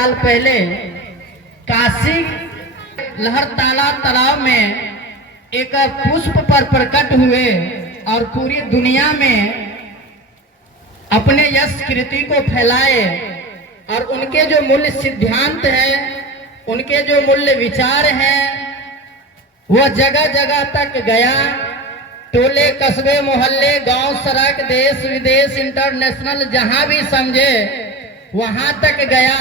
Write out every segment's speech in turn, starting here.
साल पहले काशी लहरताला तालाब में एक पुष्प पर प्रकट हुए और पूरी दुनिया में अपने यश कृति को फैलाए और उनके जो मूल्य सिद्धांत है, उनके जो मूल्य विचार हैं, वह जगह जगह तक गया। टोले कस्बे मोहल्ले गांव सड़क देश विदेश इंटरनेशनल जहां भी समझे वहां तक गया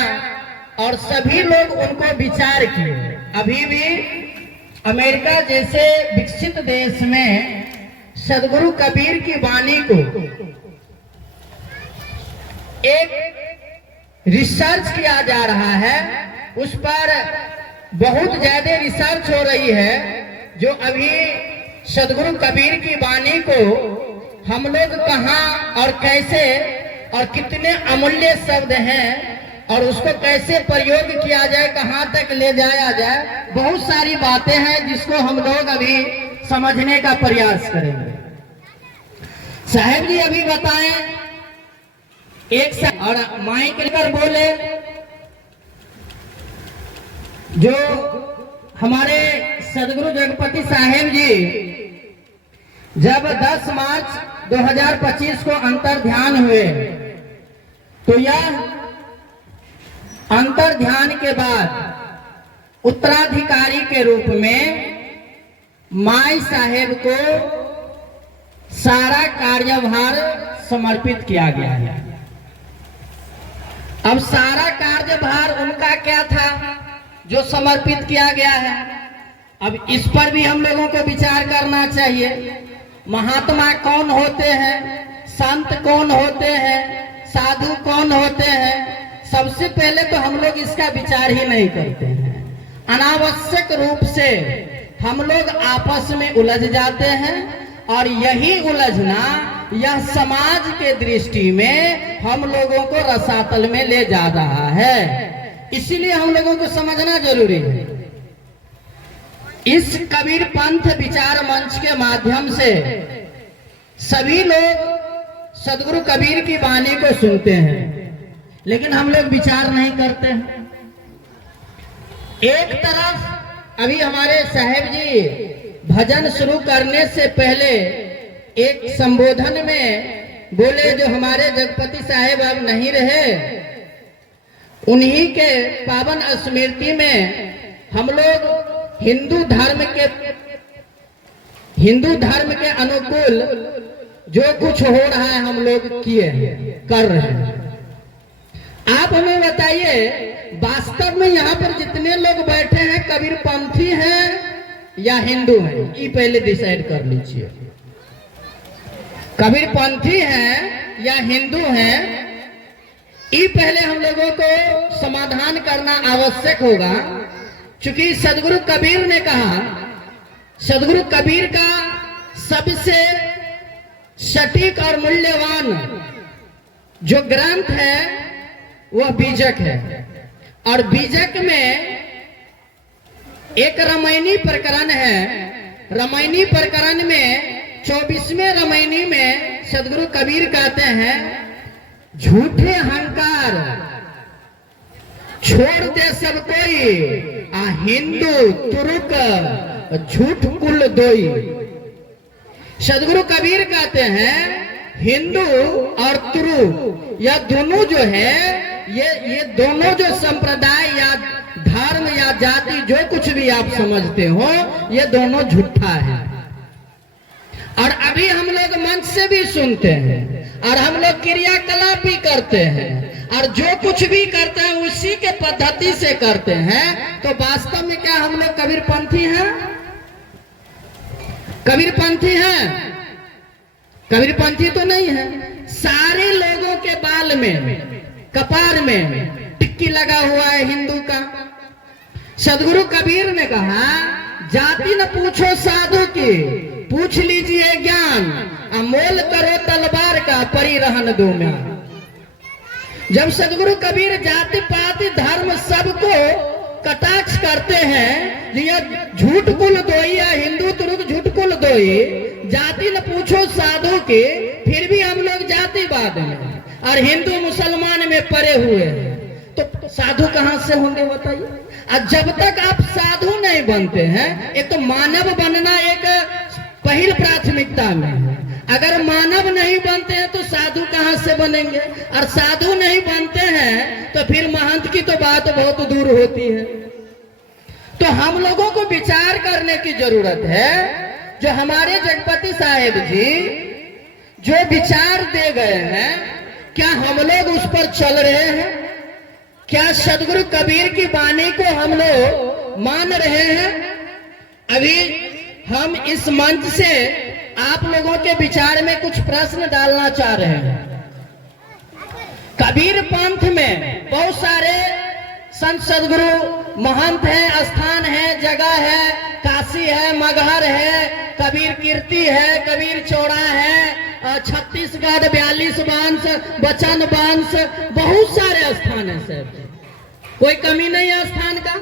और सभी लोग उनको विचार किए। अभी भी अमेरिका जैसे विकसित देश में सदगुरु कबीर की वाणी को एक रिसर्च किया जा रहा है, उस पर बहुत ज्यादा रिसर्च हो रही है। जो अभी सदगुरु कबीर की वाणी को हम लोग कहाँ और कैसे और कितने अमूल्य शब्द हैं और उसको कैसे प्रयोग किया जाए, कहाँ तक ले जाया जाए, बहुत सारी बातें हैं जिसको हम लोग अभी समझने का प्रयास करेंगे। साहब जी अभी बताएं, एक और माइक लेकर बोले। जो हमारे सदगुरु जगपति साहेब जी जब 10 मार्च 2025 को अंतर ध्यान हुए, तो यह अंतर ध्यान के बाद उत्तराधिकारी के रूप में माई साहेब को सारा कार्यभार समर्पित किया गया है। अब सारा कार्यभार उनका क्या था जो समर्पित किया गया है, अब इस पर भी हम लोगों को विचार करना चाहिए। महात्मा कौन होते हैं, संत कौन होते हैं, साधु कौन होते हैं, सबसे पहले तो हम लोग इसका विचार ही नहीं करते हैं। अनावश्यक रूप से हम लोग आपस में उलझ जाते हैं और यही उलझना यह समाज के दृष्टि में हम लोगों को रसातल में ले जा रहा है। इसीलिए हम लोगों को समझना जरूरी है। इस कबीर पंथ विचार मंच के माध्यम से सभी लोग सदगुरु कबीर की वाणी को सुनते हैं, लेकिन हम लोग विचार नहीं करते हैं। एक तरफ अभी हमारे साहेब जी भजन शुरू करने से पहले एक संबोधन में बोले, जो हमारे जगपति साहेब अब नहीं रहे, उन्हीं के पावन स्मृति में हम लोग हिंदू धर्म के अनुकूल जो कुछ हो रहा है हम लोग कर रहे हैं। आप हमें बताइए, वास्तव में यहाँ पर जितने लोग बैठे हैं कबीर पंथी हैं या हिंदू हैं, ये पहले डिसाइड कर लीजिए। कबीर पंथी हैं या हिंदू हैं, ये पहले हम लोगों को समाधान करना आवश्यक होगा। चूंकि सदगुरु कबीर ने कहा, सदगुरु कबीर का सबसे सटीक और मूल्यवान जो ग्रंथ है वह बीजक है, और बीजक में एक रामायणी प्रकरण है। रामायणी प्रकरण में 24वें रामायणी में सदगुरु कबीर कहते हैं, झूठे अहंकार छोड़ दे सब कोई, आ हिंदू तुरुक झूठ कुल दोई। सदगुरु कबीर कहते हैं हिंदू और तुरुक यह दोनों जो है, ये दोनों जो संप्रदाय या धर्म या जाति जो कुछ भी आप समझते हो, ये दोनों झूठा है। और अभी हम लोग मंच से भी सुनते हैं और हम लोग क्रियाकलाप भी करते हैं, और जो कुछ भी करते हैं उसी के पद्धति से करते हैं। तो वास्तव में क्या हम लोग कबीर पंथी हैं? कबीर पंथी हैं? कबीर पंथी तो नहीं है। सारे लोगों के बाल में, कपार में टिक्की लगा हुआ है हिंदू का। सदगुरु कबीर ने कहा, जाति न पूछो साधु की, पूछ लीजिए ज्ञान, अमोल करो तलवार का, परिरहन दो म्यान। जब सदगुरु कबीर जाति पाति धर्म सबको कटाक्ष करते हैं, यह झूठ कुल दोई या हिंदू तुरुक झूठ कुल दोई, जाति न पूछो साधु के, फिर भी हम लोग जातिवाद में और हिंदू मुसलमान में पड़े हुए हैं। तो साधु कहां से होंगे बताइए। और जब तक आप साधु नहीं बनते हैं, एक तो मानव बनना एक पहली प्राथमिकता में है। अगर मानव नहीं बनते हैं तो साधु कहां से बनेंगे, और साधु नहीं बनते हैं तो फिर महंत की तो बात बहुत दूर होती है। तो हम लोगों को विचार करने की जरूरत है। जो हमारे जगपति साहेब जी जो विचार दे गए हैं, क्या हम लोग उस पर चल रहे हैं? क्या सदगुरु कबीर की वाणी को हम लोग मान रहे हैं? अभी हम इस मंच से आप लोगों के विचार में कुछ प्रश्न डालना चाह रहे हैं। कबीर पंथ में बहुत सारे संत सदगुरु महंत हैं, स्थान है, जगह है, काशी है, मगहर है, कबीर कीर्ति है, कबीर चौड़ा है, छत्तीसगढ़ 42 बांस, बचन बांस, बहुत सारे स्थान है सर, कोई कमी नहीं है स्थान का।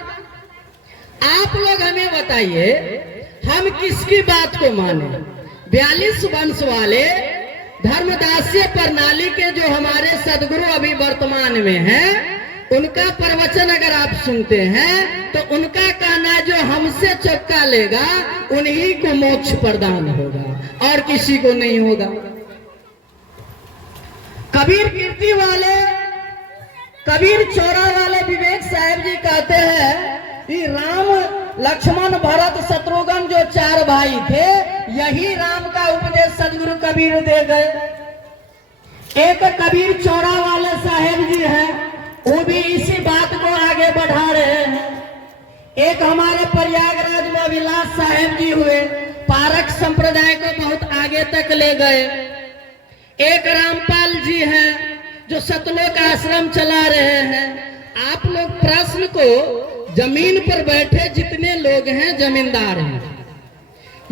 आप लोग हमें बताइए, हम किसकी बात को माने? 42 वंश वाले धर्मदास्य प्रणाली के जो हमारे सदगुरु अभी वर्तमान में हैं, उनका प्रवचन अगर आप सुनते हैं तो उनका कहना जो हमसे चौका लेगा उन्हीं को मोक्ष प्रदान होगा और किसी को नहीं होगा। कबीर कीर्ति वाले, कबीर चौरा वाले विवेक साहब जी कहते हैं कि राम लक्ष्मण भरत शत्रुघ्न जो 4 भाई थे, यही राम का उपदेश सदगुरु कबीर दे गए। एक कबीर चौरा वाले साहेब जी हैं, वो भी इसी बात को आगे बढ़ा रहे हैं। एक हमारे प्रयागराज में विलास साहेब जी हुए, पारक संप्रदाय को बहुत आगे तक ले गए। एक रामपाल जी हैं जो सतलोक आश्रम चला रहे हैं। आप लोग प्रश्न को, जमीन पर बैठे जितने लोग हैं जमींदार हैं,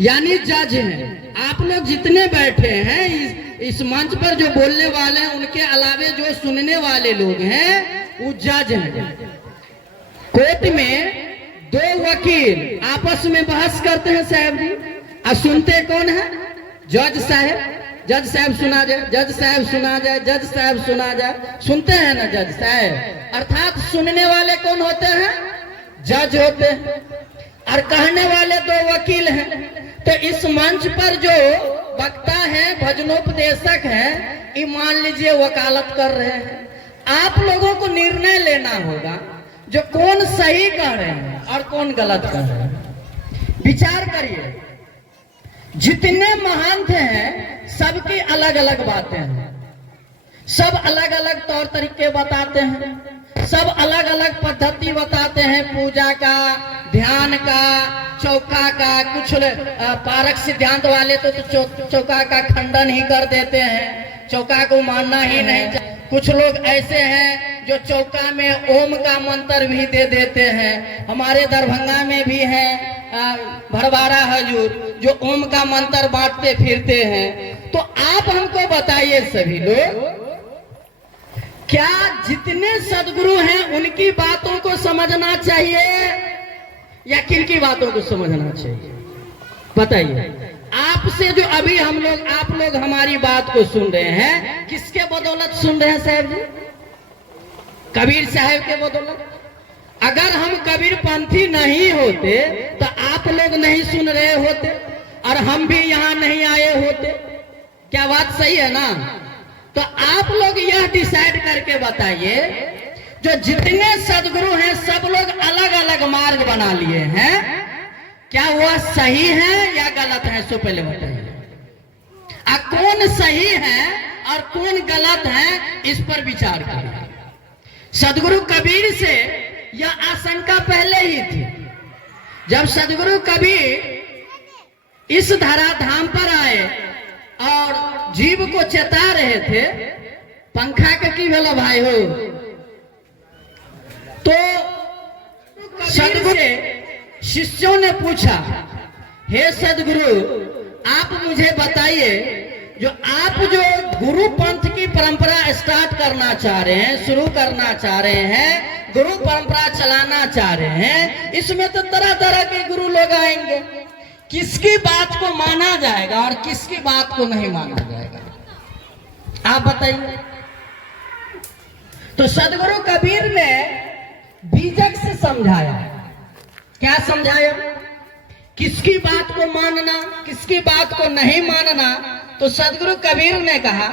यानी जज हैं। आप लोग जितने बैठे हैं इस मंच पर, जो बोलने वाले हैं, उनके अलावे जो सुनने वाले लोग हैं वो जज हैं। कोर्ट में 2 वकील आपस में बहस करते हैं साहब जी, और सुनते कौन है? जज साहब। जज साहब सुना जाए, जज साहब सुना जाए, जज साहब सुना जाए, सुनते हैं ना जज साहब। अर्थात सुनने वाले कौन होते हैं? जज होते हैं, और कहने वाले 2 वकील हैं। तो इस मंच पर जो वक्ता है, भजनोपदेशक है, ये मान लीजिए वकालत कर रहे हैं। आप लोगों को निर्णय लेना होगा जो कौन सही कह रहे हैं और कौन गलत कह रहे हैं। विचार करिए, जितने महंत हैं सबकी अलग अलग बातें हैं, सब अलग अलग तौर तरीके बताते हैं, सब अलग अलग पद्धति बताते हैं, पूजा का, ध्यान का, चौका का। कुछ पारक सिद्धांत वाले तो चौका का खंडन ही कर देते हैं, चौका को मानना ही नहीं चाहिए। कुछ लोग ऐसे हैं जो चौका में ओम का मंत्र भी दे देते हैं। हमारे दरभंगा में भी है भरवारा हजूर जो ओम का मंत्र बांटते फिरते हैं। तो आप हमको बताइए सभी लोग, क्या जितने सदगुरु हैं उनकी बातों को समझना चाहिए या किनकी बातों को समझना चाहिए? बताइए। आपसे जो अभी आप लोग हमारी बात को सुन रहे हैं, किसके बदौलत सुन रहे हैं साहब जी? कबीर साहब के बदौलत। अगर हम कबीर पंथी नहीं होते तो आप लोग नहीं सुन रहे होते और हम भी यहाँ नहीं आए होते। क्या बात सही है ना? तो आप लोग यह डिसाइड करके बताइए, जो जितने सदगुरु हैं सब लोग अलग अलग मार्ग बना लिए हैं, क्या वह सही है या गलत है? सो पहले बताइए। कौन सही है और कौन गलत है, इस पर विचार करिए। सदगुरु कबीर से यह आशंका पहले ही थी। जब सदगुरु कबीर इस धराधाम पर आए और जीव को चेता रहे थे, पंखा के की भेला भाई हो, तो सदगुरु से शिष्यों ने पूछा, हे सदगुरु आप मुझे बताइए, जो आप जो गुरु पंथ की परंपरा स्टार्ट करना चाह रहे हैं, शुरू करना चाह रहे हैं, गुरु परंपरा चलाना चाह रहे हैं, इसमें तो तरह तरह के गुरु लोग आएंगे। किसकी बात को माना जाएगा और किसकी बात को नहीं माना जाएगा, आप बताइए। तो सदगुरु कबीर ने बीजक से समझाया। क्या समझाया? किसकी बात को मानना, किसकी बात को नहीं मानना। तो सदगुरु कबीर ने कहा,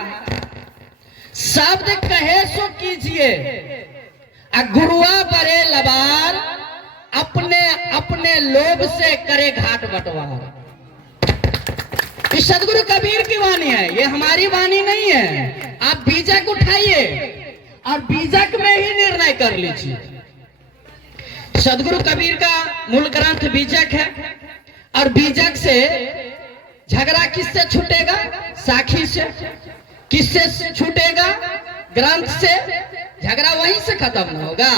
शब्द कहे सो कीजिए, गुरुआ बरे लबार, अपने अपने लोभ से करे घाट बंटवार। सदगुरु कबीर की वाणी है, ये हमारी वाणी नहीं है। आप बीजक उठाइए और बीजक में ही निर्णय कर लीजिए। सदगुरु कबीर का मूल ग्रंथ बीजक है, और बीजक से झगड़ा किससे छूटेगा? साखी से। किससे छूटेगा? ग्रंथ से। झगड़ा वहीं से खत्म होगा।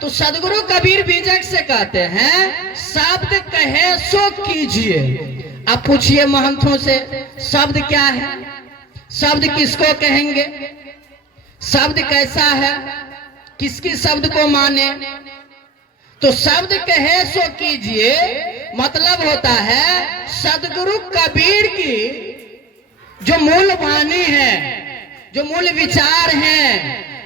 तो सदगुरु कबीर बीजक से कहते हैं, शब्द कहे सो कीजिए। अब पूछिए महंतों से, शब्द क्या है? शब्द किसको कहेंगे? शब्द कैसा है? किसकी शब्द को माने? तो शब्द कहे सो कीजिए मतलब होता है सदगुरु कबीर की जो मूल वाणी है, जो मूल विचार है,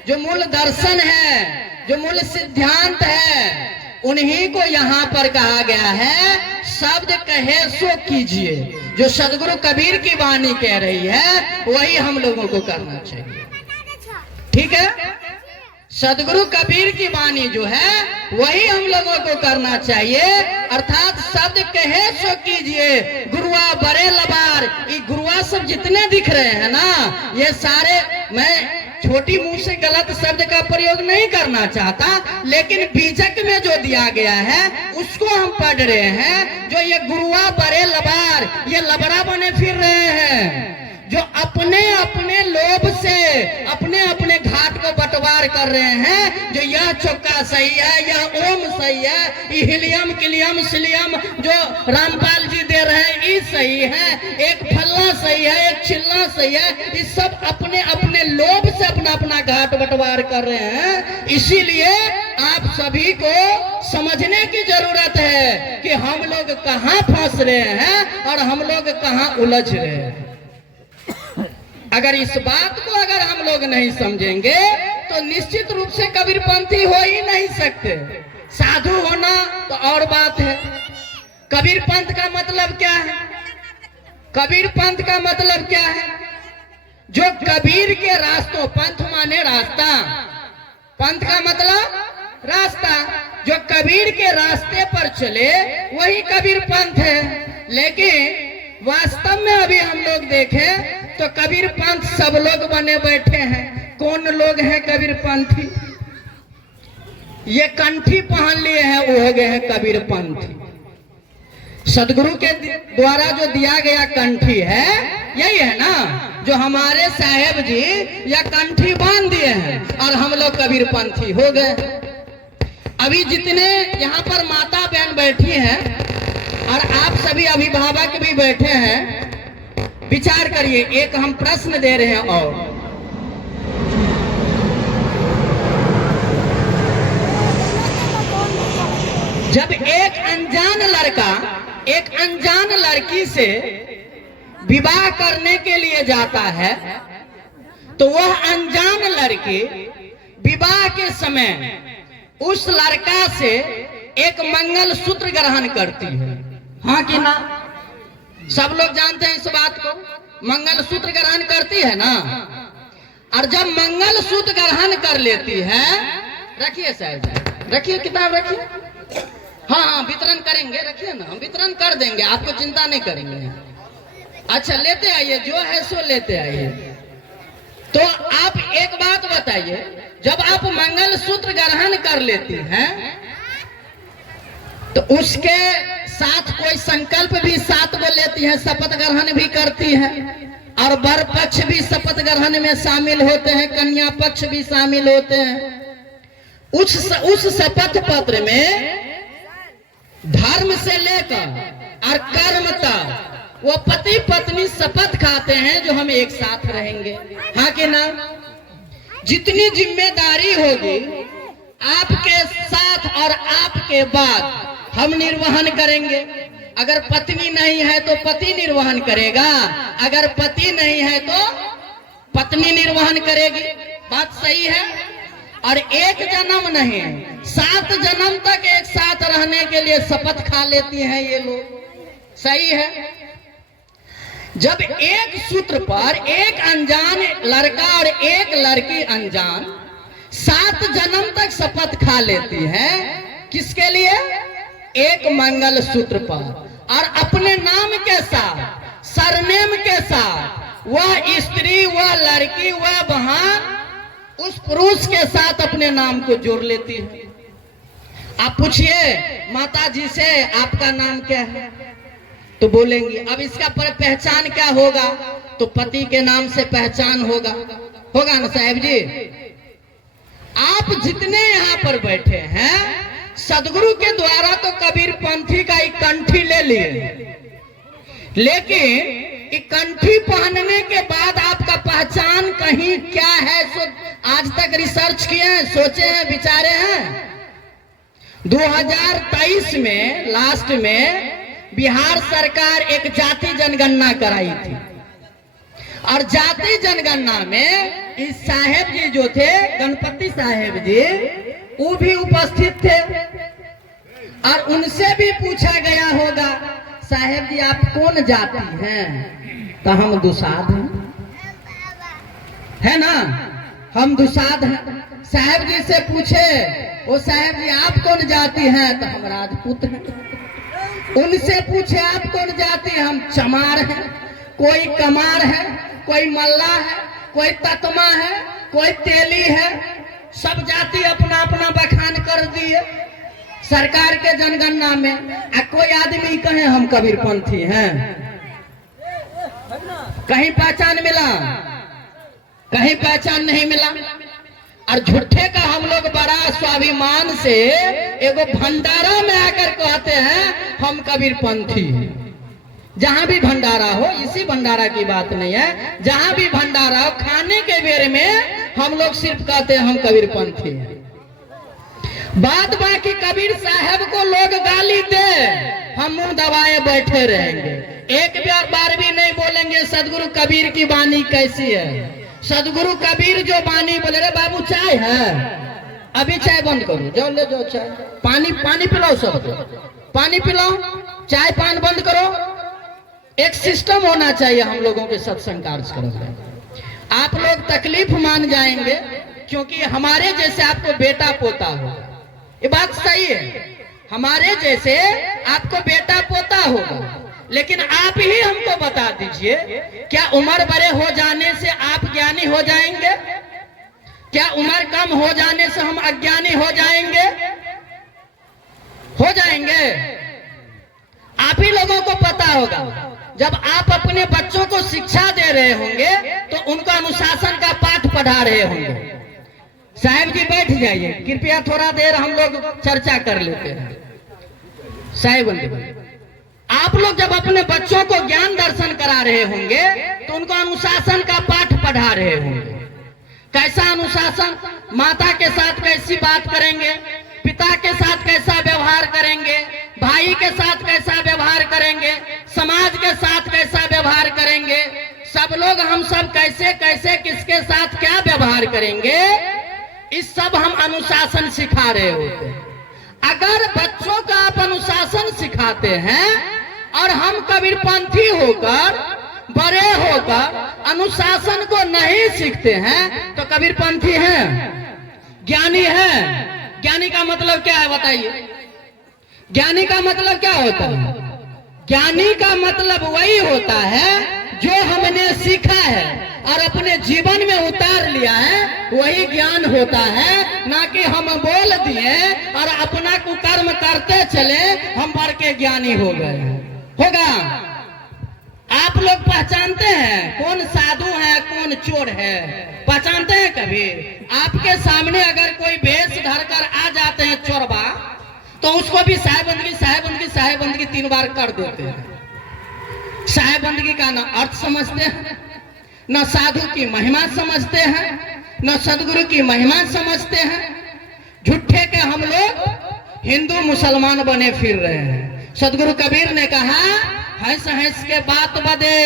जो मूल दर्शन है, जो मूल सिद्धांत है, उन्हीं को यहाँ पर कहा गया है शब्द कहे सो कीजिए। जो सदगुरु कबीर की वाणी कह रही है वही हम लोगों को करना चाहिए। ठीक है? सदगुरु कबीर की वाणी जो है वही हम लोगों को करना चाहिए। अर्थात शब्द कहे सो कीजिए, गुरुआ बड़े लबार। ये गुरुआ सब जितने दिख रहे हैं ना, ये सारे, मैं छोटी मुंह से गलत शब्द का प्रयोग नहीं करना चाहता, लेकिन बीजक में जो दिया गया है उसको हम पढ़ रहे हैं। जो ये गुरुआ बड़े लबार, ये लबड़ा बने फिर रहे हैं, जो अपने अपने लोभ से अपने अपने घाट को बंटवार कर रहे हैं। जो यह चौका सही है, यह ओम सही है, ये हिलियम किलियम सिलियम जो रामपाल जी दे रहे हैं ये सही है, एक फल्ला सही है, एक चिल्ला सही है। ये सब अपने अपने लोभ से अपना अपना घाट बंटवार कर रहे हैं। इसीलिए आप सभी को समझने की जरूरत है कि हम लोग कहाँ फंस रहे हैं और हम लोग कहाँ उलझ रहे हैं। अगर इस बात को अगर हम लोग नहीं समझेंगे तो निश्चित रूप से कबीरपंथी हो ही नहीं सकते। साधु होना तो और बात है। कबीर पंथ का मतलब क्या है? कबीर पंथ का मतलब क्या है? जो कबीर के रास्तों, पंथ माने रास्ता, पंथ का मतलब रास्ता, जो कबीर के रास्ते पर चले वही कबीर पंथ है। लेकिन वास्तव में अभी हम लोग देखें तो कबीर पंथ सब लोग बने बैठे हैं। कौन लोग हैं कबीर पंथी? ये कंठी पहन लिए हैं वो हो गए हैं कबीर पंथी। सदगुरु के द्वारा जो दिया गया कंठी है यही है ना, जो हमारे साहेब जी या कंठी बांध दिए हैं और हम लोग कबीर पंथी हो गए। अभी जितने यहाँ पर माता बहन बैठी हैं और आप सभी अभिभावक भी बैठे हैं, विचार करिए। एक हम प्रश्न दे रहे हैं, और जब एक अनजान लड़का एक अनजान लड़की से विवाह करने के लिए जाता है तो वह अनजान लड़की विवाह के समय उस लड़का से एक मंगल सूत्र ग्रहण करती है। हाँ कि ना? सब लोग जानते हैं इस बात को। मंगल सूत्र ग्रहण करती है ना। और जब मंगल सूत्र ग्रहण कर लेती है, रखिए साहब, रखिए किताब रखिए। हाँ हाँ वितरण करेंगे, रखिए ना, हम वितरण कर देंगे, आपको चिंता नहीं करेंगे। अच्छा लेते आइए, जो है सो लेते आइए। तो आप एक बात बताइए, जब आप मंगल सूत्र ग्रहण कर लेती हैं तो उसके साथ कोई संकल्प भी साथ में लेती है, शपथ ग्रहण भी करती है, और वर पक्ष भी शपथ ग्रहण में शामिल होते हैं, कन्या पक्ष भी शामिल होते हैं। उस शपथ पत्र में धर्म से लेकर और कर्म तक वो पति पत्नी शपथ खाते हैं जो हम एक साथ रहेंगे। हाँ कि ना? जितनी जिम्मेदारी होगी आपके साथ और आपके बाद हम निर्वहन करेंगे। अगर पत्नी नहीं है तो पति निर्वहन करेगा, अगर पति नहीं है तो पत्नी निर्वहन करेगी। बात सही है। और एक जन्म नहीं 7 जन्म तक एक साथ रहने के लिए शपथ खा लेती हैं ये लोग। सही है? जब एक सूत्र पर एक अनजान लड़का और एक लड़की अनजान 7 जन्म तक शपथ खा लेती है, किसके लिए? एक मंगल सूत्र पर, और अपने नाम के साथ, सरनेम के साथ, वह स्त्री, वह लड़की, वह बहन उस पुरुष के साथ अपने नाम को जोड़ लेती है। आप पूछिए माता जी से आपका नाम क्या है, तो बोलेंगी। अब इसका पहचान क्या होगा? तो पति के नाम से पहचान होगा ना साहब जी? आप जितने यहाँ पर बैठे हैं सदगुरु के द्वारा तो कबीर पंथी का एक कंठी ले लिए, लेकिन एक कंठी पहनने के बाद आपका पहचान कहीं क्या है, आज तक रिसर्च किए हैं, सोचे हैं, विचारे हैं? 2023 में लास्ट में बिहार सरकार एक जाति जनगणना कराई थी, और जाति जनगणना में इस साहेब जी जो थे, गणपति साहेब जी, वो भी उपस्थित थे, और उनसे भी पूछा गया होगा साहेब जी आप कौन जाति हैं? तो हम दुसाध हैं, है ना, हम दुसाध हैं। साहेब जी से पूछे, वो साहेब जी आप कौन जाति हैं? तो हम राजपूत हैं। उनसे पूछे आप कौन जाति? हम चमार हैं, कोई कमार है, कोई मल्ला है, कोई ततमा है, कोई तेली है, सब जाति अपना अपना बखान कर दिए सरकार के जनगणना में। कोई आदमी कहे हम कबीरपंथी हैं? कहीं पहचान मिला? कहीं पहचान नहीं मिला। और झूठे का हम लोग बड़ा स्वाभिमान से एगो भंडारा में आकर कहते हैं हम कबीरपंथी हैं। जहां भी भंडारा हो, इसी भंडारा की बात नहीं है, जहां भी भंडारा हो, खाने के बेर में हम लोग सिर्फ कहते हैं हम कबीरपंथी हैं। बाद बाकी कबीर साहब को लोग गाली दे, हम मुंह दबाए बैठे रहेंगे, एक बार भी नहीं बोलेंगे सदगुरु कबीर की वाणी कैसी है। सदगुरु कबीर जो वाणी बोले, रे बाबू चाय है, अभी चाय बंद करो, जाओ ले जाओ चाय, पानी पिलाओ, सबको पानी पिलाओ, चाय पान बंद करो। एक सिस्टम होना चाहिए हम लोगों के सत्संग कार्यक्रम में। आप लोग तकलीफ मान जाएंगे क्योंकि हमारे जैसे आपको बेटा पोता हो, ये बात सही है, हमारे जैसे आपको बेटा पोता होगा, लेकिन आप ही हमको बता दीजिए, क्या उम्र बड़े हो जाने से आप ज्ञानी हो जाएंगे? क्या उम्र कम हो जाने से हम अज्ञानी हो जाएंगे? हो जाएंगे? आप ही लोगों को पता होगा, जब आप अपने बच्चों को शिक्षा दे रहे होंगे तो उनको अनुशासन का पाठ पढ़ा रहे होंगे। साहब जी बैठ जाइए, कृपया थोड़ा देर हम लोग चर्चा कर लेते हैं। साहब आप लोग जब अपने बच्चों को ज्ञान दर्शन करा रहे होंगे तो उनको अनुशासन का पाठ पढ़ा रहे होंगे। कैसा अनुशासन? माता के साथ कैसी बात करेंगे, पिता के साथ कैसा व्यवहार करेंगे, भाई के साथ कैसा व्यवहार करेंगे, समाज के साथ कैसा व्यवहार करेंगे, सब लोग हम सब कैसे कैसे किसके साथ क्या व्यवहार करेंगे, इस सब हम अनुशासन सिखा रहे होते हैं। अगर बच्चों का आप अनुशासन सिखाते हैं और हम कबीरपंथी होकर बड़े होकर अनुशासन को नहीं सीखते हैं तो कबीरपंथी हैं? ज्ञानी है? ज्ञानी का मतलब क्या है बताइए? ज्ञानी का मतलब क्या होता है? ज्ञानी का मतलब वही होता है जो हमने सीखा है और अपने जीवन में उतार लिया है, वही ज्ञान होता है। ना कि हम बोल दिए और अपना कुकर्म करते चले हम बढ़ के ज्ञानी हो गए। होगा? आप लोग पहचानते हैं कौन साधु है कौन चोर है? पहचानते हैं कभी? आपके सामने अगर कोई भेष धरकर आ जाते हैं चोरबा, तो उसको भी साहेबंदगी साहेबंदगी साहेबंदगी 3 बार कर देते हैं। साहेबंदगी का ना अर्थ समझते हैं, न साधु की महिमा समझते हैं, न सदगुरु की महिमा समझते हैं। झूठे के हम लोग हिंदू मुसलमान बने फिर रहे हैं। सदगुरु कबीर ने कहा, हंस हंस के बात बदे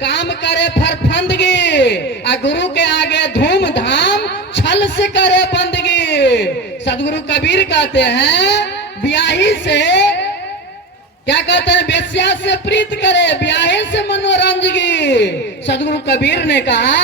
काम करे फरफंदगी, आ गुरु के आगे धूमधाम छल से करे बंदगी। कबीर कहते हैं ब्याही से क्या कहते हैं, बेस्या से प्रीत करे, ब्याहे से मनोरंजगी। सदगुरु कबीर ने कहा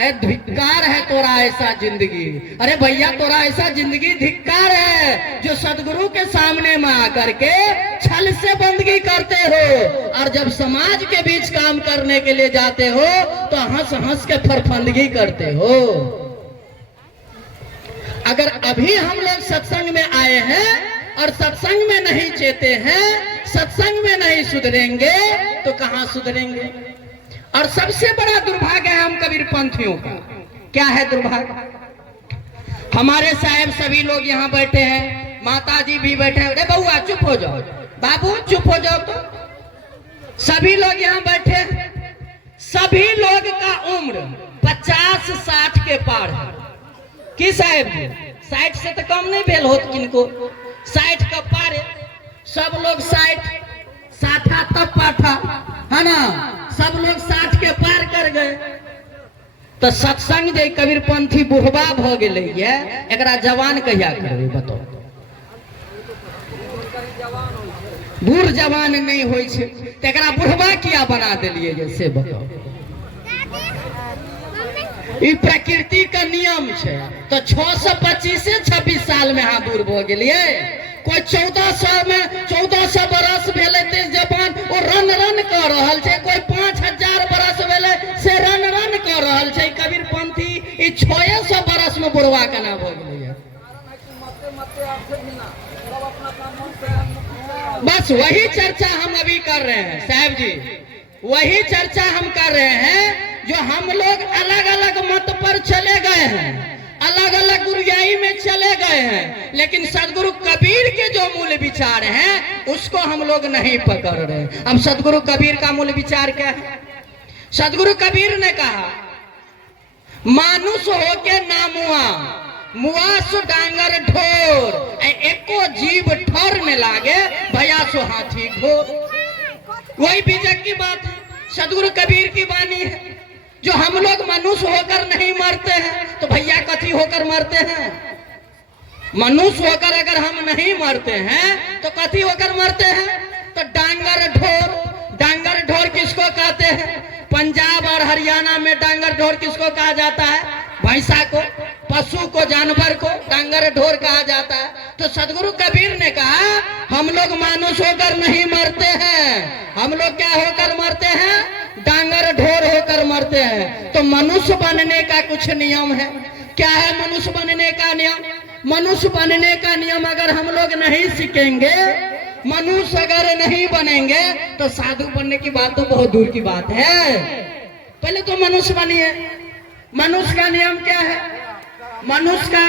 ए धिक्कार है तोरा ऐसा जिंदगी। अरे भैया तोरा ऐसा जिंदगी धिक्कार है जो सदगुरु के सामने में आकर के छल से बंदगी करते हो, और जब समाज के बीच काम करने के लिए जाते हो तो हंस हंस के फरफंदगी करते हो। अगर अभी हम लोग सत्संग में आए हैं और सत्संग में नहीं चेते हैं, सत्संग में नहीं सुधरेंगे तो कहां सुधरेंगे। और सबसे बड़ा दुर्भाग्य है हम कबीर पंथियों का। क्या है दुर्भाग्य? हमारे साहब सभी लोग यहाँ बैठे हैं, माता जी भी बैठे हैं। अरे बउआ चुप हो जाओ, बाबू चुप हो जाओ। तो सभी लोग यहाँ बैठे हैं, सभी लोग का उम्र 50-60 के पार है। कि साहब जी 60 से तो कम नहीं भेल होत किनको, 60 का पार है। सब लोग 60 साठा तब पाठा है ना, सब लोग 60 के पार कर गए। तो सत्संग जे कबीर पंथी बुढ़वा भ गेलै ये, एकरा जवान कहिया करबै बताओ। बूढ़ जवान नहीं होई छे तो एकरा बुढ़वा किया बना देलिए ये से बताओ। ई प्रकृति का नियम छे। तो 625 से 26 साल में हाँ बूढ़ भ गेलिए। कोई 1400 बरस भेले ते जवान ओ रन रन कर रहल छे, कोई 5000 बरस भेले से रन रन कर रहल छे। कबीर पंथी ई 600 बरस में बुढ़वा केना भ गेलै। बस वही चर्चा हम अभी कर रहे हैं साहब जी, वही चर्चा हम कर रहे हैं। जो हम लोग अलग अलग मत पर चले गए हैं, अलग अलग गुरुयाई में चले गए हैं, लेकिन सदगुरु कबीर के जो मूल विचार हैं उसको हम लोग नहीं पकड़ रहे। अब सदगुरु कबीर का मूल विचार क्या है? सदगुरु कबीर ने कहा मानुष होके ना मुआ, मुआ सो डांगर ढोर, एको जीव ठोर में लागे भया सो हाथी घोर। वही बीजक की बात है, सदगुरु कबीर की वाणी है। जो हम लोग मनुष्य होकर नहीं मरते हैं तो भैया कथी होकर मरते हैं? मनुष्य होकर अगर हम नहीं मरते हैं तो कथी होकर मरते हैं? तो डांगर ढोर। डांगर ढोर किसको कहते हैं? पंजाब और हरियाणा में डांगर ढोर किसको कहा जाता है? भैंसा को, पशु को, जानवर को डांगर ढोर कहा जाता है। तो सदगुरु कबीर ने कहा हम लोग मानुष होकर नहीं मरते हैं, हम लोग क्या होकर मरते हैं? डांगर ढोर होकर मरते हैं। तो मनुष्य बनने का कुछ नियम है। क्या है मनुष्य बनने का नियम? मनुष्य बनने का नियम अगर हम लोग नहीं सीखेंगे, मनुष्य अगर नहीं बनेंगे तो साधु बनने की बात तो बहुत दूर की बात है। पहले तो मनुष्य बनिए। मनुष्य का नियम क्या है? मनुष्य का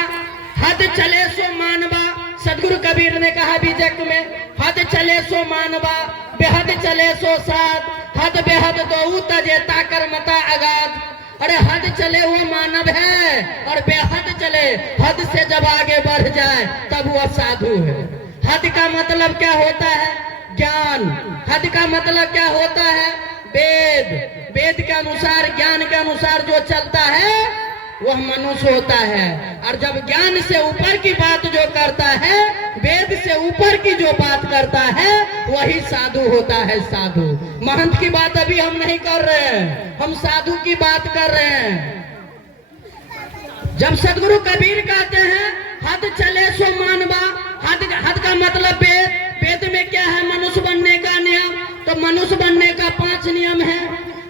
हद चले सो मानवा। सदगुरु कबीर ने कहा बीजक में, हद चले सो मानवा, बेहद चले सो साध, हद बेहद दो तजे ताकर मता अगाध। अरे हद चले वो मानव है और बेहद चले, हद से जब आगे बढ़ जाए तब वो साधु है। हद का मतलब क्या होता है? ज्ञान। हद का मतलब क्या होता है? वेद। वेद के अनुसार, ज्ञान के अनुसार जो चलता है वह मनुष्य होता है। और जब ज्ञान से ऊपर की बात जो करता है, वेद से ऊपर की जो बात करता है, वही साधु होता है। साधु महंत की बात अभी हम नहीं कर रहे हैं, हम साधु की बात कर रहे हैं। जब सदगुरु कबीर कहते हैं हद चले सो मानवा, हद का मतलब वेद। वेद में क्या है? मनुष्य बनने का नियम। तो मनुष्य बनने का 5 नियम है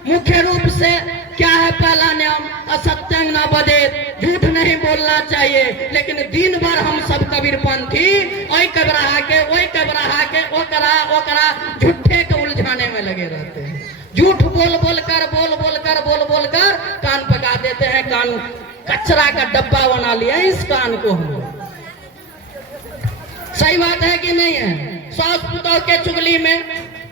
मुख्य रूप से। क्या है पहला नियम? असत्यं न बदेत, झूठ नहीं बोलना चाहिए। लेकिन दिन भर हम सब कबीर पंथी ओई कबराहा के ओकरा झूठे को उलझाने में लगे रहते हैं। झूठ बोल बोल कर कान पका देते हैं। कान कचरा का डब्बा बना लिया इस कान को हम। सही बात है कि नहीं है? सास पुतौह के चुगली में,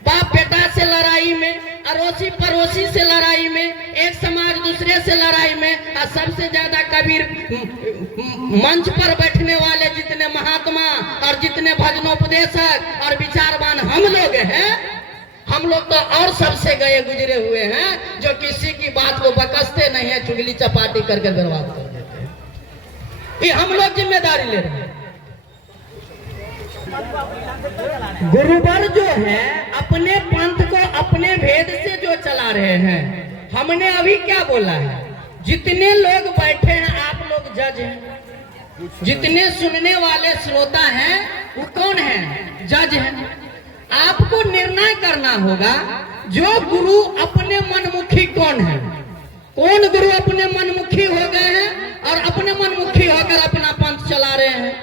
बाप बेटा से लड़ाई में, अड़ोसी पड़ोसी से लड़ाई में, एक समाज दूसरे से लड़ाई में। और सबसे ज्यादा कबीर मंच पर बैठने वाले जितने महात्मा और जितने भजनोपदेशक और विचारवान हम लोग हैं, हम लोग तो और सबसे गए गुजरे हुए हैं जो किसी की बात को बकसते नहीं है, चुगली चपाटी करके बर्बाद कर देते हैं। ये हम लोग जिम्मेदारी ले रहे हैं। गुरुवर जो है अपने पंथ को अपने भेद से जो चला रहे हैं। हमने अभी क्या बोला है, जितने लोग बैठे हैं आप लोग जज हैं, जितने सुनने वाले श्रोता हैं वो कौन है, जज हैं। आपको निर्णय करना होगा जो गुरु अपने मनमुखी कौन है, कौन गुरु अपने मनमुखी हो गए हैं और अपने मनमुखी होकर अपना पंथ चला रहे हैं।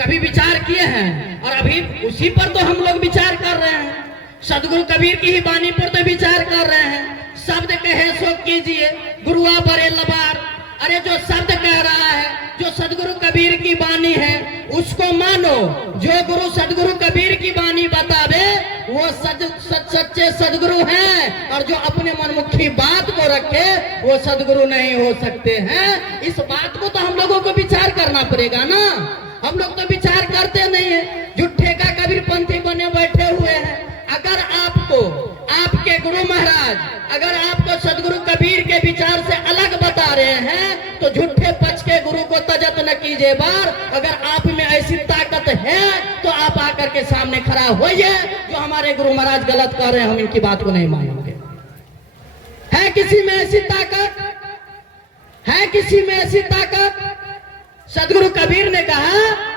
कभी विचार किए हैं? और अभी उसी पर तो हम लोग विचार कर रहे हैं। सदगुरु कबीर की ही वाणी पर तो विचार कर रहे हैं। शब्द कहे सो कीजिए, गुरुआ बरे लबार। अरे जो शब्द कह रहा है, जो सदगुरु कबीर की वाणी है उसको मानो। जो गुरु सदगुरु कबीर की वाणी बतावे वो सच्चे सदगुरु हैं, और जो अपने मनमुखी बात को रखे वो सदगुरु नहीं हो सकते हैं। इस बात को तो हम लोगों को विचार करना पड़ेगा ना। हम लोग तो विचार करते नहीं है, झूठे का कबीर पंथी बने बैठे हुए हैं। अगर आपको आपके गुरु महाराज अगर आपको सदगुरु कबीर के विचार से अलग बता रहे हैं तो झूठे पक्ष के गुरु को तजत न कीजिए बार। अगर आप में ऐसी ताकत है तो आप आकर के सामने खड़ा होइए। जो हमारे गुरु महाराज गलत कर रहे हैं हम इनकी बात को नहीं मानेंगे। है किसी में ऐसी ताकत? है किसी में ऐसी ताकत? सदगुरु कबीर ने कहा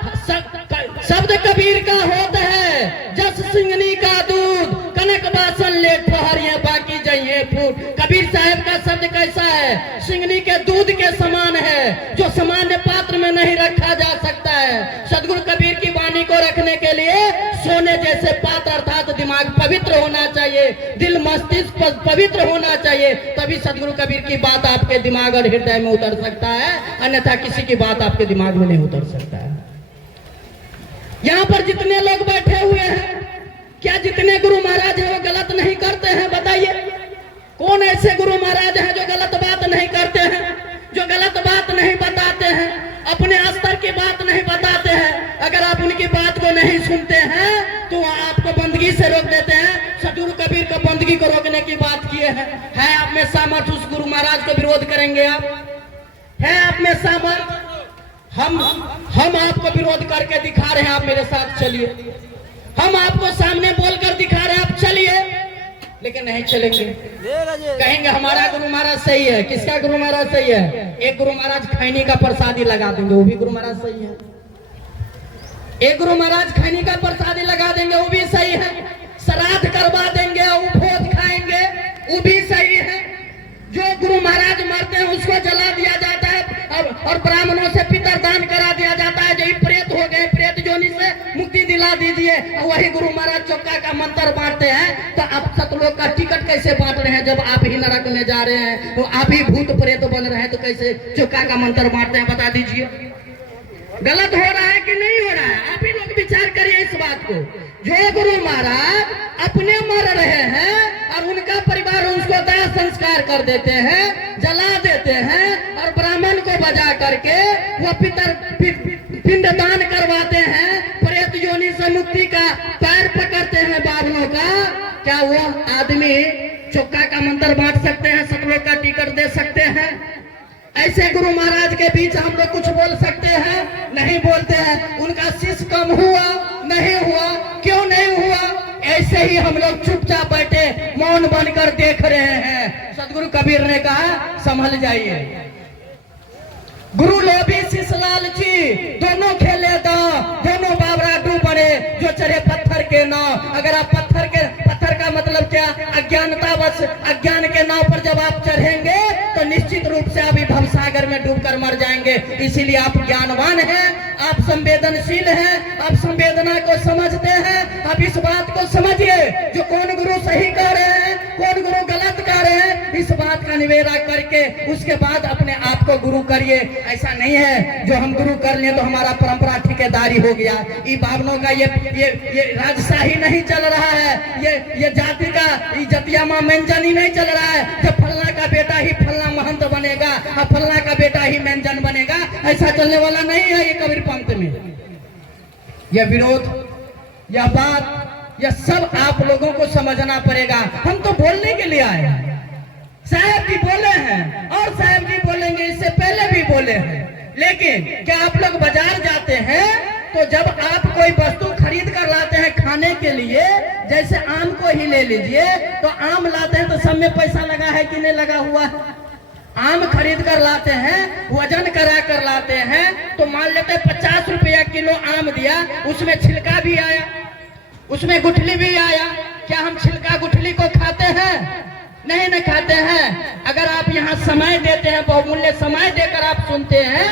शब्द कबीर का होता है जस सिंगनी का दूध, कनक बासन ले ठहरिए बाकी जाइए फूट। कबीर साहब का शब्द कैसा है? सिंगनी के दूध के समान है, जो सामान्य पात्र में नहीं रखा जा सकता है। सदगुरु कबीर की वाणी को रखने के लिए सोने जैसे पात्र अर्थात दिमाग पवित्र होना चाहिए, दिल मस्तिष्क पवित्र होना चाहिए, तभी सदगुरु कबीर की बात आपके दिमाग और हृदय में उतर सकता है, अन्यथा किसी की बात आपके दिमाग में नहीं उतर सकता है। यहाँ पर जितने लोग बैठे हुए हैं, क्या जितने गुरु महाराज हैं वो गलत नहीं करते हैं? बताइए कौन ऐसे गुरु महाराज हैं जो गलत बात नहीं करते हैं, जो गलत बात नहीं बताते हैं, अपने स्तर की बात नहीं बताते हैं। अगर आप उनकी बात को नहीं सुनते हैं तो आपको बंदगी से रोक देते हैं। सदगुरु कबीर को बंदगी को रोकने की बात किए हैं। है आप में सामर्थ उस गुरु महाराज को विरोध करेंगे? आप है आप में सामर्थ? हम आपको विरोध करके दिखा रहे हैं, आप मेरे साथ चलिए। हम आपको सामने बोलकर दिखा रहे हैं, आप चलिए, लेकिन नहीं चलेंगे। कहेंगे हमारा गुरु महाराज सही है। किसका गुरु महाराज सही है? एक गुरु महाराज खैनी का प्रसादी लगा देंगे, वो भी गुरु महाराज सही है। एक गुरु महाराज खैनी का प्रसादी लगा देंगे, वो भी सही है। श्राद्ध करवा देंगे, उपभोज खाएंगे, वो भी सही है। जो गुरु महाराज मरते हैं उसको जला दिया जाता है और ब्राह्मणों से पितरदान करा दिया जाता है। जो प्रेत हो गए, प्रेत जोनी से मुक्ति दिला दीजिए। वही गुरु महाराज चौका का मंत्र बांटते हैं। तो आप सतलोक का टिकट कैसे बांट रहे हैं? जब आप ही नरक में जा रहे हैं, तो आप ही भूत प्रेत बन रहे हैं, तो कैसे चौका का मंत्र बांटते हैं? बता दीजिए, गलत हो रहा है कि नहीं हो रहा है? आप ही लोग विचार करिए इस बात को। जो गुरु महाराज अपने मर रहे हैं और उनका परिवार उसको दाह संस्कार कर देते हैं, जला देते हैं, और ब्राह्मण को बजा करके वो पिंडदान करवाते हैं, प्रेत योनि से मुक्ति का पैर पकड़ते हैं बाबलों का, क्या वो आदमी चौका का मंत्र बांट सकते हैं? सतलोक का टिकट दे सकते हैं? ऐसे गुरु महाराज के बीच हम लोग कुछ बोल सकते हैं? नहीं बोलते हैं। उनका शिष्य कम हुआ? नहीं हुआ। क्यों नहीं हुआ? ऐसे ही हम लोग चुपचाप बैठे मौन बनकर देख रहे हैं। सदगुरु कबीर ने कहा संभल जाइए। गुरु लोभी शिष्य लालची, दोनों खेले दांव, दोनों बाबरा डूब पड़े, जो चढ़े पत्थर के नाव। अगर आप पत्थर का मतलब क्या? अज्ञानता बस। अज्ञान के नाव पर जब आप चढ़ेंगे तो निश्चित रूप से अभी भवसागर में डूबकर मर जाएंगे। इसीलिए आप ज्ञानवान हैं, आप संवेदनशील हैं, आप संवेदना को समझते हैं। आप इस बात को समझिए, जो कौन गुरु सही कह रहे हैं, कौन गुरु गलत कह रहे हैं, इस बात का निवेदन करके उसके बाद अपने आप को गुरु करिए। ऐसा नहीं है जो हम गुरु कर लें तो हमारा परंपरा ठेकेदारी हो गया। ये बावनों का ये राजशाही नहीं चल रहा है, ये जाति का जतिया मां मेंजन ही नहीं चल रहा है। जब फलना का बेटा ही फलना महंत बनेगा और फलना का बेटा ही मेंजन बनेगा, ऐसा चलने वाला नहीं है ये कबीर पंथ में। यह विरोध, यह बात, यह सब आप लोगों को समझना पड़ेगा। हम तो बोलने के लिए आए हैं। साहब जी बोले हैं और साहब जी बोलेंगे, इससे पहले भी बोले हैं। लेकिन क्या आप लोग बाजार जाते हैं तो जब आप कोई वस्तु खरीद कर लाते हैं खाने के लिए, जैसे आम को ही ले लीजिए, तो आम लाते हैं तो सब में पैसा लगा है कि नहीं लगा हुआ है? आम खरीद कर लाते हैं, वजन करा कर लाते हैं, तो मान लेते हैं 50 रुपया किलो आम दिया, उसमें छिलका भी आया, उसमें गुठली भी आया। क्या हम छिलका गुठली को खाते हैं? नहीं न खाते हैं। अगर आप यहाँ समय देते हैं, बहुमूल्य समय देकर आप सुनते हैं,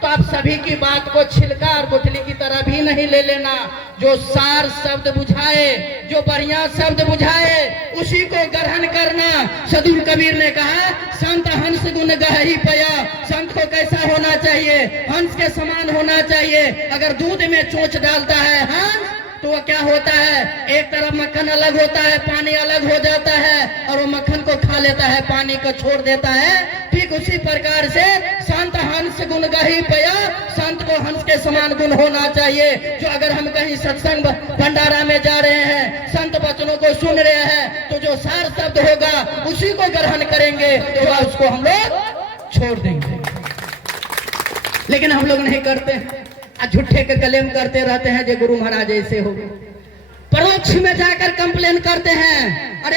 तो आप सभी की बात को छिलका और गुठली की तरह भी नहीं ले लेना। जो सार शब्द बुझाए, जो बढ़िया शब्द बुझाए, उसी को ग्रहण करना। सदगुरु कबीर ने कहा, संत हंस गुण गही पया। संत को कैसा होना चाहिए? हंस के समान होना चाहिए। अगर दूध में चोंच डालता है हंस, तो वो क्या होता है? एक तरफ मक्खन अलग होता है, पानी अलग हो जाता है, और वो मक्खन को खा लेता है, पानी को छोड़ देता है। ठीक उसी प्रकार से संत हंस गुण गही पया, संत को हंस के समान गुण होना चाहिए। जो अगर हम कहीं सत्संग भंडारा में जा रहे हैं, संत वचनों को सुन रहे हैं, तो जो सार शब्द होगा उसी को ग्रहण करेंगे, तो उसको हम लोग छोड़ देंगे। लेकिन हम लोग नहीं करते, झूठे के क्लेम करते रहते हैं, जो गुरु महाराज ऐसे हो। परोक्ष में जाकर कंप्लेन करते हैं, अरे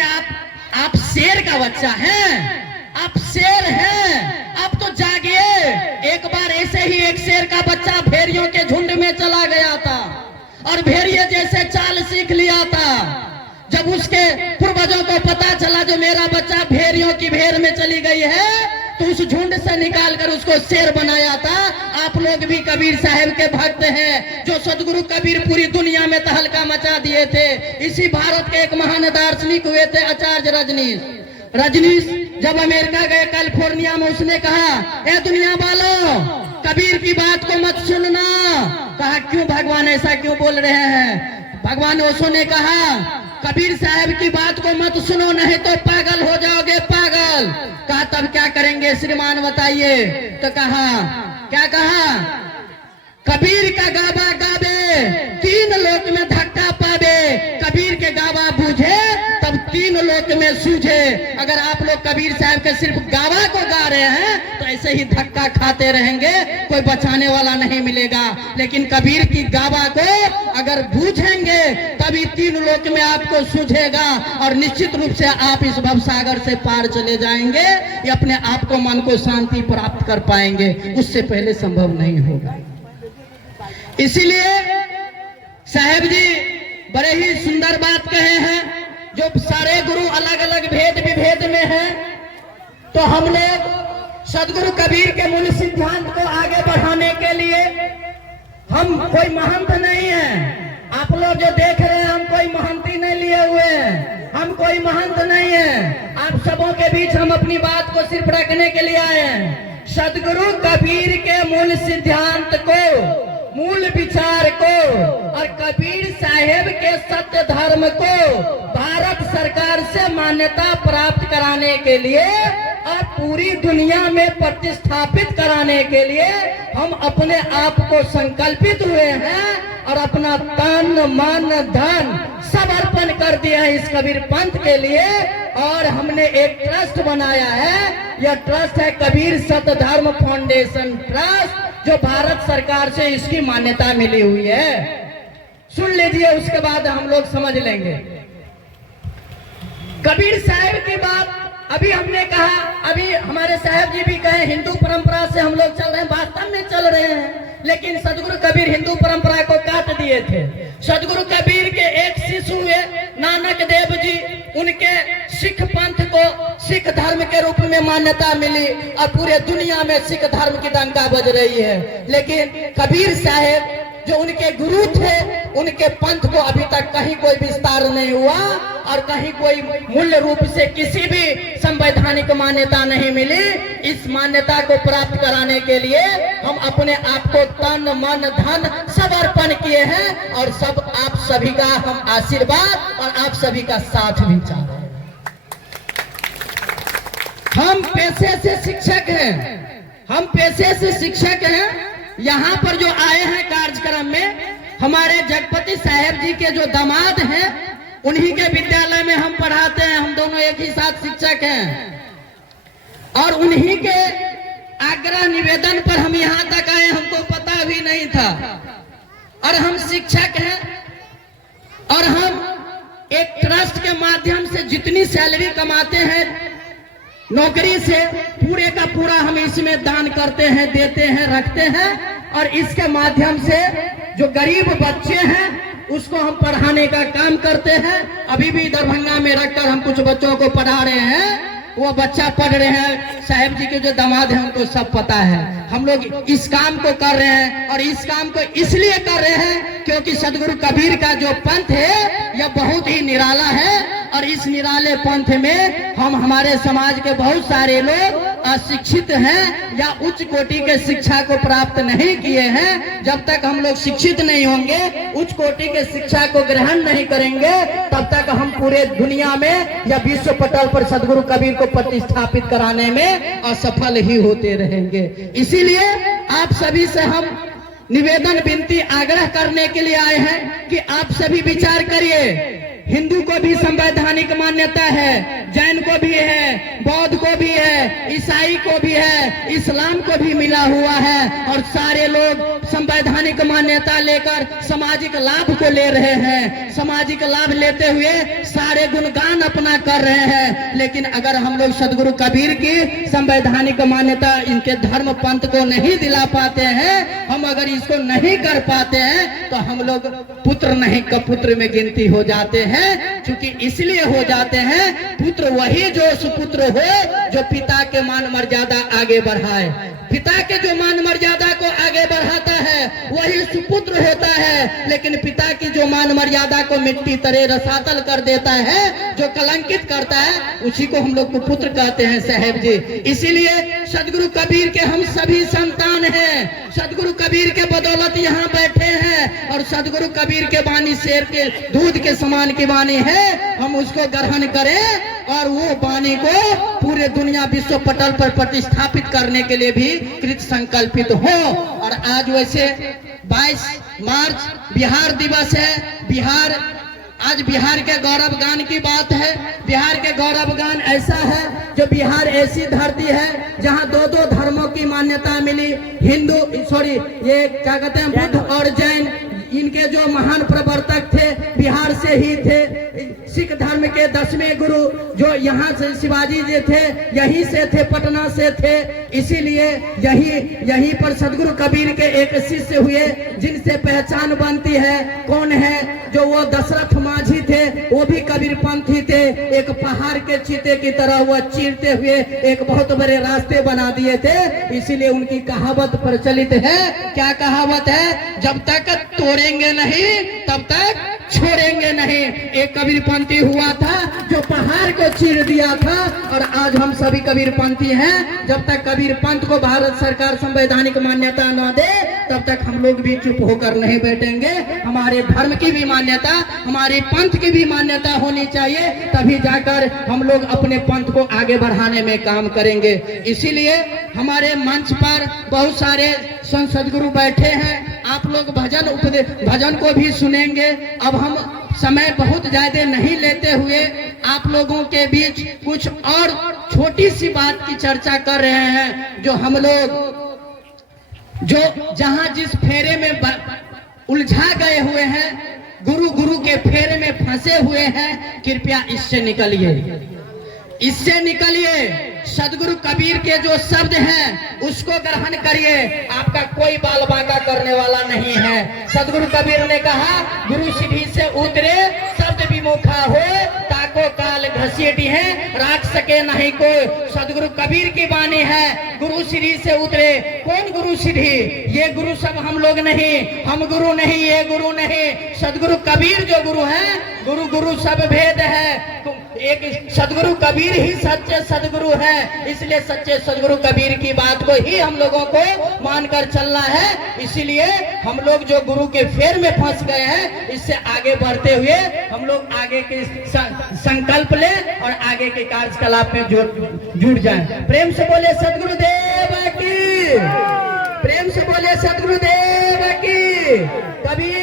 आप शेर का बच्चा हैं, आप शेर हैं, आप तो जागिए। एक बार ऐसे ही एक शेर का बच्चा भेड़ियों के झुंड में चला गया था, और भेड़िए जैसे चाल सीख लिया था। जब उसके पूर्वजों को पता चला जो मेरा बच्चा भेड़ियों की भेड़ में चली गई है, तो उस झुंड से निकालकर उसको शेर बनाया था। आप लोग भी कबीर साहब के भक्त हैं, जो सदगुरु कबीर पूरी दुनिया में तहलका मचा दिए थे। इसी भारत के एक महान दार्शनिक हुए थे आचार्य रजनीश। जब अमेरिका गए, कैलिफोर्निया में, उसने कहा, ए दुनिया वालों, कबीर की बात को मत सुनना। कहा, क्यों भगवान ऐसा क्यों बोल रहे हैं? भगवान ओशो ने कहा, कबीर साहब की बात को मत सुनो, नहीं तो पागल हो जाओगे, पागल। कहा, तब क्या करेंगे श्रीमान बताइए? तो कहा, क्या कहा? कबीर का गावा गावे, तीन लोक में धक्का पावे। कबीर के गावा बूझे, तब तीन लोक में सूझे। अगर आप लोग कबीर साहब के सिर्फ गावा को गा रहे हैं, तो ऐसे ही धक्का खाते रहेंगे, कोई बचाने वाला नहीं मिलेगा। लेकिन कबीर की गावा को अगर बूझेंगे, तभी तीन लोक में आपको सूझेगा, और निश्चित रूप से आप इस भवसागर से पार चले जाएंगे, या अपने आप को, मन को शांति प्राप्त कर पाएंगे। उससे पहले संभव नहीं होगा। इसीलिए साहब जी बड़े ही सुंदर बात कहे हैं, जो सारे गुरु अलग अलग भेद विभेद में हैं, तो हम लोग सदगुरु कबीर के मूल सिद्धांत को आगे बढ़ाने के लिए, हम कोई महंत नहीं है। आप लोग जो देख रहे हैं, हम कोई महंती नहीं लिए हुए हैं, हम कोई महंत नहीं है। आप सबों के बीच हम अपनी बात को सिर्फ रखने के लिए आए हैं। सदगुरु कबीर के मूल सिद्धांत को, मूल विचार को, और कबीर साहेब के सत्य धर्म को भारत सरकार से मान्यता प्राप्त कराने के लिए और पूरी दुनिया में प्रतिष्ठापित कराने के लिए हम अपने आप को संकल्पित हुए हैं, और अपना तन मन धन सब अर्पण कर दिया है इस कबीर पंथ के लिए। और हमने एक ट्रस्ट बनाया है, यह ट्रस्ट है कबीर सत्य धर्म फाउंडेशन ट्रस्ट, जो भारत सरकार से इसकी मान्यता मिली हुई है। सुन लीजिए, उसके बाद हम लोग समझ लेंगे। कबीर साहब की बात अभी हमने कहा, अभी हमारे साहब जी भी कहे, हिंदू परंपरा से हम लोग चल रहे हैं, वास्तव में चल रहे हैं। लेकिन सदगुरु कबीर हिंदू परंपरा को काट दिए थे। सदगुरु कबीर के एक शिष्य हुए नानक देव जी, उनके सिख पंथ को सिख धर्म के रूप में मान्यता मिली, और पूरे दुनिया में सिख धर्म की डंका बज रही है। लेकिन कबीर साहब जो उनके गुरु थे, उनके पंथ को अभी तक कहीं कोई विस्तार नहीं हुआ, और कहीं कोई मूल्य रूप से किसी भी संवैधानिक मान्यता नहीं मिली। इस मान्यता को प्राप्त कराने के लिए हम अपने आप को तन मन धन सब अर्पण किए हैं, और सब आप सभी का हम आशीर्वाद और आप सभी का साथ भी चाह रहे हैं। हम पेशे से शिक्षक हैं, हम पेशे से शिक्षक हैं। यहाँ पर जो आए हैं कार्यक्रम में, हमारे जगपति साहब जी के जो दामाद हैं, उन्हीं के विद्यालय में हम पढ़ाते हैं। हम दोनों एक ही साथ शिक्षक हैं, और उन्हीं के आग्रह निवेदन पर हम यहाँ तक आए, हमको पता भी नहीं था। और हम शिक्षक हैं और हम एक ट्रस्ट के माध्यम से जितनी सैलरी कमाते हैं नौकरी से, पूरे का पूरा हम इसमें दान करते हैं, देते हैं, रखते हैं। और इसके माध्यम से जो गरीब बच्चे हैं उसको हम पढ़ाने का काम करते हैं। अभी भी दरभंगा में रखकर हम कुछ बच्चों को पढ़ा रहे हैं, वो बच्चा पढ़ रहे हैं। साहब जी के जो दामाद हैं उनको सब पता है। हम लोग इस काम को कर रहे हैं और इस काम को इसलिए कर रहे हैं क्योंकि सदगुरु कबीर का जो पंथ है यह बहुत ही निराला है। और इस निराले पंथ में हम हमारे समाज के बहुत सारे लोग अशिक्षित हैं या उच्च कोटि के शिक्षा को प्राप्त नहीं किए हैं। जब तक हम लोग शिक्षित नहीं होंगे, उच्च कोटि के शिक्षा को ग्रहण नहीं करेंगे, तब तक हम पूरे दुनिया में या विश्व पटल पर सदगुरु कबीर को प्रतिष्ठापित कराने में असफल ही होते रहेंगे। इसीलिए आप सभी से हम निवेदन, विनती, आग्रह करने के लिए आए हैं कि आप सभी विचार करिए। हिंदू को भी संवैधानिक मान्यता है, जैन को भी है, बौद्ध को भी है, ईसाई को भी है, इस्लाम को भी मिला हुआ है। और सारे लोग संवैधानिक मान्यता लेकर सामाजिक लाभ को ले रहे हैं। सामाजिक लाभ लेते हुए सारे गुणगान अपना कर रहे हैं। लेकिन अगर हम लोग सदगुरु कबीर की संवैधानिक मान्यता इनके धर्म पंथ को नहीं दिला पाते हैं, हम अगर इसको नहीं कर पाते हैं, तो हम लोग पुत्र नहीं कपुत्र में गिनती हो जाते हैं। क्योंकि इसलिए हो जाते हैं, पुत्र वही जो सुपुत्र हो जो पिता के मान मर्यादा आगे बढ़ाए। पिता के जो मान मर्यादा को आगे बढ़ाता है वही सुपुत्र होता है। लेकिन पिता की जो मान मर्यादा को मिट्टी तरह रसातल कर देता है, जो कलंकित करता है, उसी को हम लोग पुत्र कहते हैं साहेब जी। इसीलिए सदगुरु कबीर के हम सभी संतान हैं। सदगुरु कबीर के बदौलत यहाँ बैठे हैं और सदगुरु कबीर के वाणी शेर के दूध के समान की वाणी है। हम उसको ग्रहण करें और वो वाणी को पूरे दुनिया विश्व पटल पर प्रतिष्ठापित करने के लिए भी कृत संकल्पित हो। और आज वैसे 22 मार्च बिहार दिवस है। आज बिहार के गौरव गान की बात है। बिहार के गौरव गान ऐसा है, जो बिहार ऐसी धरती है जहां दो धर्मों की मान्यता मिली। ये क्या कहते हैं, बुद्ध और जैन, इनके जो महान प्रवर्तक थे बिहार से ही थे। सिख धर्म के 10वें गुरु जो यहाँ से शिवाजी जी थे, यहीं से थे, पटना से थे। इसीलिए यहीं पर सदगुरु कबीर के एक शिष्य हुए जिनसे पहचान बनती है। कौन है? जो वो दशरथ माझी थे, वो भी कबीर पंथी थे। एक पहाड़ के चीते की तरह वो चीरते हुए एक बहुत बड़े रास्ते बना दिए थे। इसीलिए उनकी कहावत प्रचलित है। क्या कहावत है? जब तक तोड़ेंगे नहीं तब तक छोड़ेंगे नहीं। एक कबीर पंथी हुआ था जो पहाड़ को चीर दिया था। और आज हम सभी कबीर पंथी हैं। जब तक कबीर पंथ को भारत सरकार संवैधानिक मान्यता न दे, तब तक हम लोग भी चुप होकर नहीं बैठेंगे। हमारे धर्म की भी मान्यता, हमारे पंथ की भी मान्यता होनी चाहिए, तभी जाकर हम लोग अपने पंथ को आगे बढ़ाने में काम करेंगे। इसीलिए हमारे मंच पर बहुत सारे संत सदगुरु बैठे हैं। आप लोग भजन को भी सुनेंगे। अब हम समय बहुत ज्यादा नहीं लेते हुए आप लोगों के बीच कुछ और छोटी सी बात की चर्चा कर रहे हैं। जो हम लोग जहां जिस फेरे में उलझा गए हुए हैं, गुरु के फेरे में फंसे हुए हैं, कृपया इससे निकलिए। सदगुरु कबीर के जो शब्द हैं उसको ग्रहण करिए। आपका कोई बाल बांका करने वाला नहीं है। सदगुरु कबीर ने कहा, गुरु सीढ़ी से उतरे शब्द विमुखा हो, ताको काल घसीटी है, राख सके नहीं कोई। सदगुरु कबीर की वाणी है। गुरु सीढ़ी से उतरे। कौन गुरु सीढ़ी? ये गुरु सब हम लोग नहीं, हम गुरु नहीं, ये गुरु नहीं। सदगुरु कबीर जो गुरु है, गुरु सब भेद है। एक सदगुरु कबीर ही सच्चे सदगुरु है। इसलिए सच्चे सदगुरु कबीर की बात को ही हम लोगों को मानकर चलना है। इसीलिए हम लोग जो गुरु के फेर में फंस गए हैं, इससे आगे बढ़ते हुए हम लोग आगे के संकल्प ले और आगे के कार्यकलाप में जुड़ जाएं। प्रेम से बोले सदगुरुदेव की, प्रेम से बोले सदगुरुदेव की। कबीर